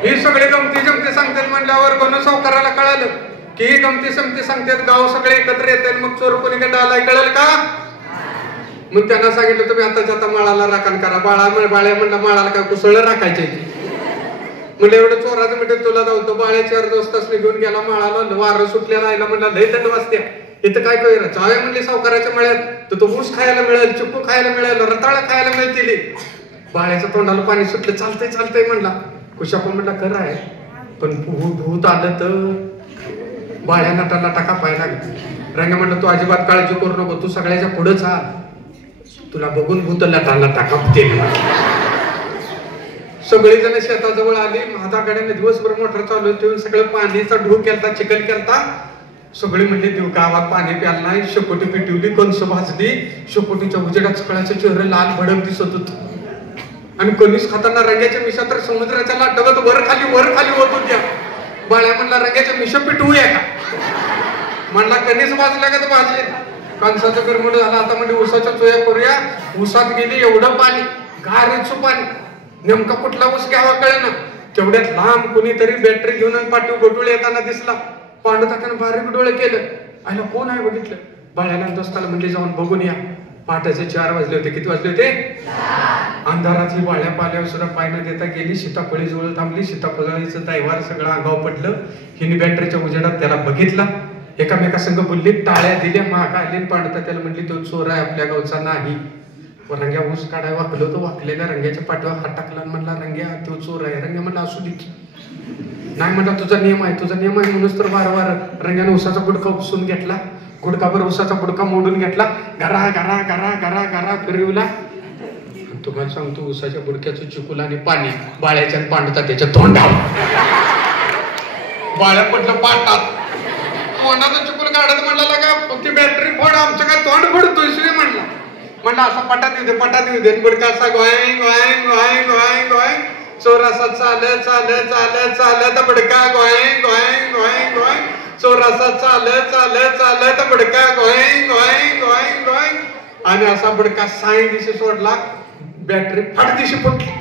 ही सगळे गमती जमती सांगतात म्हणल्यावर गणू सावकाराला कळालं की ही गमती समती सांगतात, गाव सगळे एकत्र येतात, मग चोर कोणीकडे आलाय कळेल का? मग त्यांना सांगितलं तुम्ही आताच्या आता माळाला राखण करा. बाळ्या म्हणला माळाला काय कुसळ राखायचे म्हणजे एवढं चोराचं म्हणजे तुला जाऊ. बाळ्याच्या 4 दोस्त घेऊन गेला माळाला. वारं सुटलेला आयला म्हणला लय थंड वाजते, इथं काय कळलं? जाऊया म्हणले सावकाराच्या मळ्यात, तर तो ऊस खायला मिळेल, चिप्पू खायला मिळेल, रताळ खायला मिळतील. बाळ्याच्या तोंडाला पाणी सुटलं. चालतंय चालतंय म्हणला. कुशाप्पा म्हणला खरं आहे, पण भूत आलं तर? बाळ्या नटाला टाका पाहायला लागला. रंग्या म्हणलं तू अजिबात काळजी करू नको, तू सगळ्याच्या पुढे चाल, तुला बघून भूत नटाला टाकापते. सगळेजण शेताजवळ आली. हाताकडे दिवसभर मोटर चालू ठेवून सगळं पाणीचा ढूक केलता, चिखल केलता. सगळे म्हणजे गावात पाणी प्यायला नाही. शेकोटी पिटवली, कणस भाजली. शेकोटीच्या उजेडात सगळ्याचं चेहरे लाल भडक दिसत होत. आणि कणीस खाताना रंग्याच्या मिशा तर समुद्राच्या लाटागत वर खाली होत होत्या. बाळ्या म्हणला रंग्याच्या मिशा पिटवूया का? म्हणला कणीस भाजल्या का तर भाजले. कणसाचं गरमड झाला. आता म्हणजे ऊसाच्या चोया करूया. ऊसात गेली एवढं पाणी, गारीचं पाणी, नेमका कुठला ऊस घ्यावा कळे ना. तेवढ्यात लांब कुणीतरी बॅटरी घेऊन पाठीव गोटुळ येताना दिसला. पांडुता त्यानं बारीक डोळे केलं. आयला कोण आहे बघितलं. बाळ्याला दोस्ताला म्हणजे जाऊन बघून या. पहाटेचे 4 वाजले होते. किती वाजले होते? अंधारात ही बाळ्या पाल्यावर सुद्धा पाय न देता गेली. सीताफळी जवळ थांबली. सीताफळीचं दैवार सगळं अंगावर पडलं. हिने बॅटरीच्या उजेडात त्याला बघितला. एकामेका संघ बोलली, टाळ्या दिल्या, माग आली. पांडुता त्याला म्हणली तो चोर आहे, आपल्या गावचा नाही. रंग्या ऊस काढाय वाकलो तो. वाकलेल्या रंग्याच्या पाठीवर हात टाकला. म्हणला रंग्या तो चोर आहे. रंग्या म्हणला असू दे की. नाही म्हणला तुझा नियम आहे, तुझा नियम आहे म्हणूनच तर वारंवार. रंग्याने उसाचा गुडका उपसून घेतला. गुडकाभर उसाचा गुडका मोडून घेतला. घरा घरा घरा घरा घरा फिरवला. तुम्हाला सांगतो उसाच्या बुडक्याचं चिकुल आणि पाणी बाळ्याच्या पांडुता त्याच्या तोंडावर. बाळ्या पडलं पाटात. तोंडाचं चिकुल काढत म्हणला का ती बॅटरी फोड, आमचं काय तोंड फोडतोय श्री म्हणला. म्हणला असा पटात येऊ दे, पटात येऊ दे. बुडका असा गोय गोय गोय गोय गोय. चोर असा चालत चालत चालत चालत बुडका गोय गोय गोय गोय. चोर असा चालत चालत चालत बुडका गोय गोय गोय गोय. आणि असा बुडका साई दिशी सोडला. बॅटरी फाट दिशी फुटली.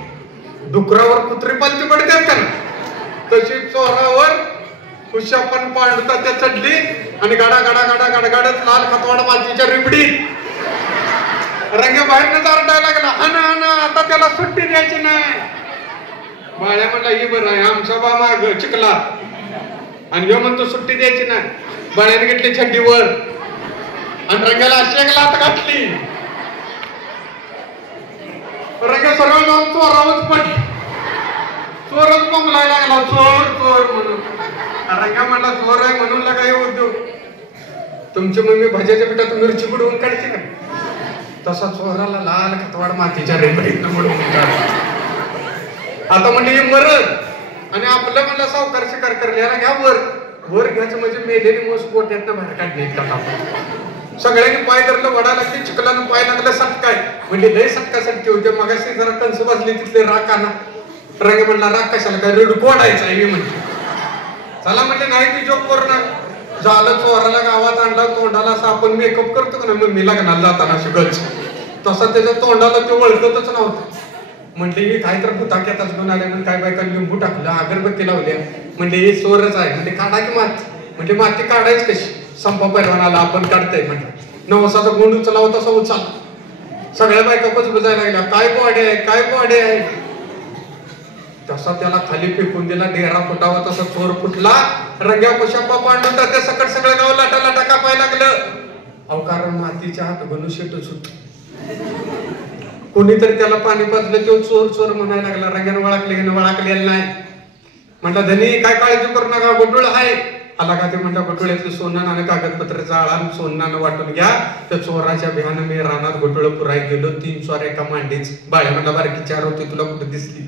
डुकरावर कुत्री पालती पडतात का ना, तशी चोरावर कुशाप्पन पांडुता त्या चढली आणि गाडा गाडा गाडा गडगाडत लाल खतवाड मातीच्या रिबडी. रंग्या बाहेरनं जारडायला लागला. हा ना आता त्याला सुट्टी द्यायची नाही. बाळ्या म्हणला ही बरं आहे, आमचा बा माग चिकला आणि ह्यो म्हणतो सुट्टी द्यायची नाही. बाळ्याने घेतली छड्डीवर आणि रंग्याला अशी एक लात घातली. रंग्या सरळ जाऊन चोरावच पडली. चोरच बोंबलाय लागला, चोर चोर म्हणून. रंग्या म्हणला चोर आहे म्हणून काय उद्योग. तुमची मम्मी भाज्याच्या पिठात मिरची बुडवून काढते का, तसा चोराला लाल खतवाड मातीच्या रेंबडीतनं बुडवून काढला. आता म्हणजे मरत आणि आपलं म्हणलं सावकार शिकार करले, याला घ्या वर. वर घ्यायचं म्हणजे मेलेली मोस पोट्यातनं बाहेर काढणे का. सगळ्यांनी पाय धरलं, वडा लागली, चिखलानं पाय लागलं, सटकाय म्हणजे लय सटकासटकी होते. मगाशी जरा कणस बसली तिथले राख आणा. रंग म्हणला राख कशाला, काय रेडू कोडायचा आहे मी म्हणते. चला म्हणजे नाही ती जोक करू नका. झालं चोराला गावात आणला, तोंडाला असं आपण मेकअप करतो का ना मम्मी लग्नाला जाताना शिकच, तसा त्याच्या तोंडाला ते ओळखतच नव्हतं. म्हणले की काय तर फुताक्यातच घेऊन आल्या, म्हणून काय बायका लिंबू टाकलं, अगरबत्ती लावल्या, म्हणजे हे चोरच आहे. म्हणजे काढा की माती, म्हणजे माती काढायच कशी, संपा पैलवानाला आपण काढताय म्हटलं, नवसाचा गुंड उचलावं तसा उचल. सगळ्या बायका बुजायला लागल्या, काय बॉडी आहे, काय बॉडी आहे. तसा त्याला खाली फेकून दिला, डेरा फुटावा तसा चोर फुटला, रंग्या कुशापा पांडून त्या सकट सगळं गाव लाटा लाटा कापायला लागलं. अहो कारण मातीच्या हात गणुशेटच होत. कोणीतरी त्याला पाणी पाजलं, तो चोर चोर म्हणायला लागला. रंग्यानं वळखलेलं नाही. म्हटलं धनी काय काळजी करू नका, गुडुळ आहे. आला का ते म्हणता गुटुळ्यातलं सोनं आणि कागदपत्र जाळा, सोनानं वाटून घ्या. त्या चोराच्या बिहानं मी रानात गुटुळ पुराय गेलो, 3 चोर एका मांडीच. बाळ्या म्हणला बारकी 4 होती, तुला कुठे दिसली.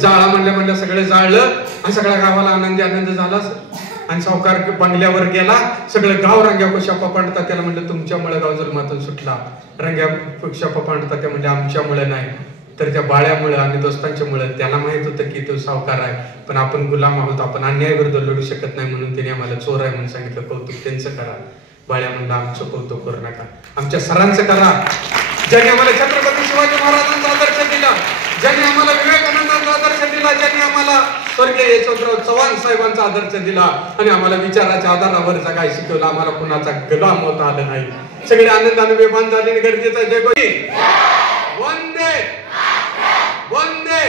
जाळा म्हणल्या सगळे जाळलं आणि सगळ्या गावाला आनंद झाला. आणि सावकार बंगल्यावर गेला, सगळं गाव रंग्या कुशापा पांडता त्याला म्हणलं तुमच्यामुळे गाव जुलमातून सुटला. रंग्या कुशापा पांडता त्या म्हणजे आमच्यामुळे नाही, तर त्या बाळ्यामुळे आणि दोस्तांच्यामुळे. त्याला माहित होतं की तो सावकार आहे, पण आपण गुलाम आहोत, आपण अन्यायाविरुद्ध लढू शकत नाही, म्हणून त्याने आम्हाला चोर आहे म्हणून सांगितलं. कौतुक त्यांचं करा. बाळ्या म्हणलं आमचं कौतुक करू नका, आमच्या सरांचं करा, ज्यांनी आम्हाला छत्रपती शिवाजी महाराजांचा आदर्श दिला, ज्यांनी आम्हाला विवेकानंदांचा आदर्श दिला, ज्यांनी आम्हाला स्वर्गीय यशवंतराव चव्हाण साहेबांचा आदर्श दिला आणि आम्हाला विचाराच्या आधारावर जगाय शिकवलं. आम्हाला कुणाचा गुलाम होता आलं नाही. सगळे आनंदाने बेभान झाले. गरजेचं जय वंदे वंदे